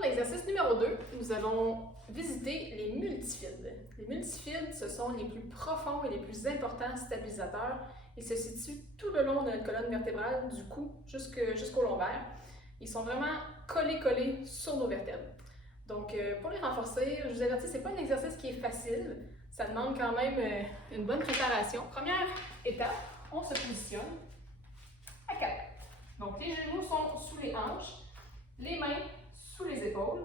Pour l'exercice numéro 2, nous allons visiter les multifides. Les multifides, ce sont les plus profonds et les plus importants stabilisateurs. Ils se situent tout le long de notre colonne vertébrale, du cou jusqu'au lombaire. Ils sont vraiment collés sur nos vertèbres. Donc, pour les renforcer, je vous avertis, ce n'est pas un exercice qui est facile. Ça demande quand même une bonne préparation. Première étape, on se positionne à 4 pattes. Donc, les genoux sont sous les hanches, les mains sous les épaules.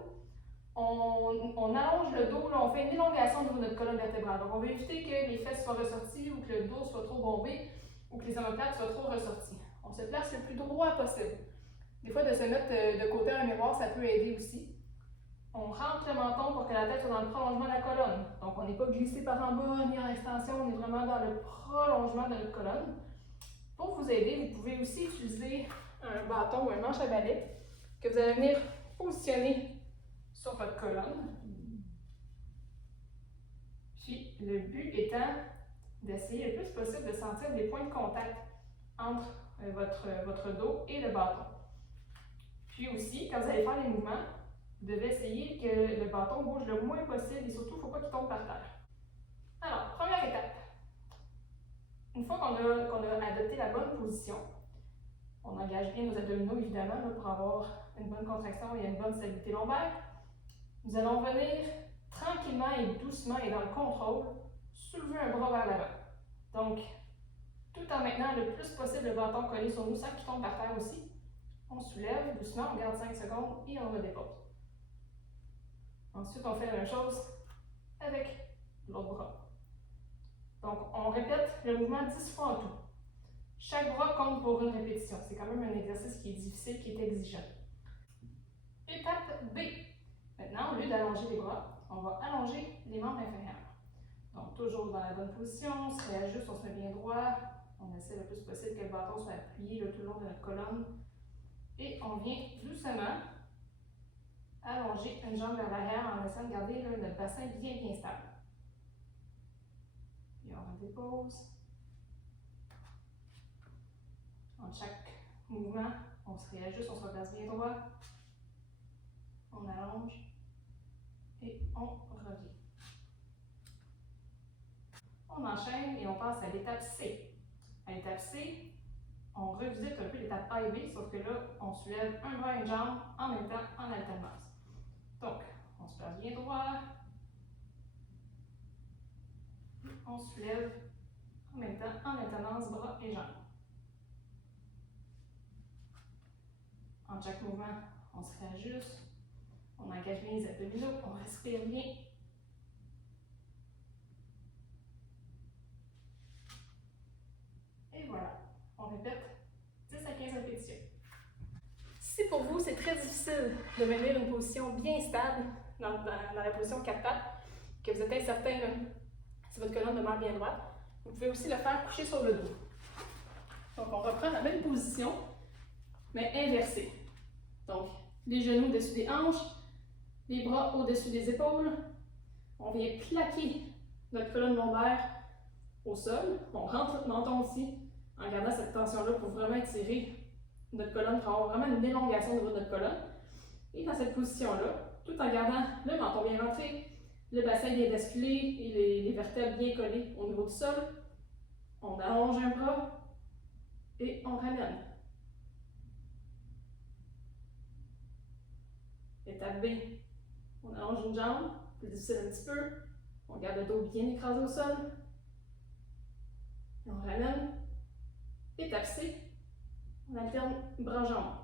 On allonge le dos, là, on fait une élongation au niveau de notre colonne vertébrale. Donc, on veut éviter que les fesses soient ressorties ou que le dos soit trop bombé ou que les omoplates soient trop ressorties. On se place le plus droit possible. Des fois, de se mettre de côté à un miroir, ça peut aider aussi. On rentre le menton pour que la tête soit dans le prolongement de la colonne. Donc, on n'est pas glissé par en bas ni en extension, on est vraiment dans le prolongement de notre colonne. Pour vous aider, vous pouvez aussi utiliser un bâton ou un manche à balai que vous allez venir positionner sur votre colonne. Puis, le but étant d'essayer le plus possible de sentir des points de contact entre votre dos et le bâton. Puis aussi, quand vous allez faire les mouvements, vous devez essayer que le bâton bouge le moins possible et surtout, il ne faut pas qu'il tombe par terre. Alors, première étape. Une fois qu'on a adopté la bonne position, on engage bien nos abdominaux évidemment là, pour avoir une bonne contraction et une bonne stabilité lombaire. Nous allons venir tranquillement et doucement et dans le contrôle soulever un bras vers l'avant. Donc, tout en maintenant le plus possible le bâton collé sur nous sans qu'il tombe par terre aussi. On soulève doucement, on garde 5 secondes et on redépose. Ensuite, on fait la même chose avec l'autre bras. Donc, on répète le mouvement 10 fois en tout. Chaque bras compte pour une répétition. C'est quand même un exercice qui est difficile, qui est exigeant. Étape B. Maintenant, au lieu d'allonger les bras, on va allonger les membres inférieurs. Donc, toujours dans la bonne position, on se réajuste, on se met bien droit. On essaie le plus possible que le bâton soit appuyé tout le long de notre colonne. Et on vient doucement allonger une jambe vers l'arrière en essayant de garder là, notre bassin bien stable. Et on redépose. En chaque mouvement, on se réajuste, on se replace bien droit. On allonge et on revient. On enchaîne et on passe à l'étape C. À l'étape C, on revisite un peu l'étape A et B, sauf que là, on soulève un bras et une jambe en même temps en alternance. Donc, on se place bien droit. On soulève en même temps en alternance bras et jambes. En chaque mouvement, on se réajuste. On engage bien les abdominaux, on respire bien. Et voilà, on répète 10 à 15 répétitions. Si pour vous, c'est très difficile de maintenir une position bien stable dans la position 4 pattes, que vous êtes incertain si votre colonne demeure bien droite, vous pouvez aussi le faire coucher sur le dos. Donc, on reprend la même position, mais inversée. Donc, les genoux au-dessus des hanches, les bras au-dessus des épaules. On vient plaquer notre colonne lombaire au sol. On rentre notre menton aussi en gardant cette tension-là pour vraiment étirer notre colonne, pour avoir vraiment une élongation au niveau de notre colonne. Et dans cette position-là, tout en gardant le menton bien rentré, le bassin bien basculé et les vertèbres bien collées au niveau du sol, on allonge un bras et on ramène. Étape B, on allonge une jambe, plus difficile un petit peu, on garde le dos bien écrasé au sol, et on ramène. Étape C, on alterne bras-jambes.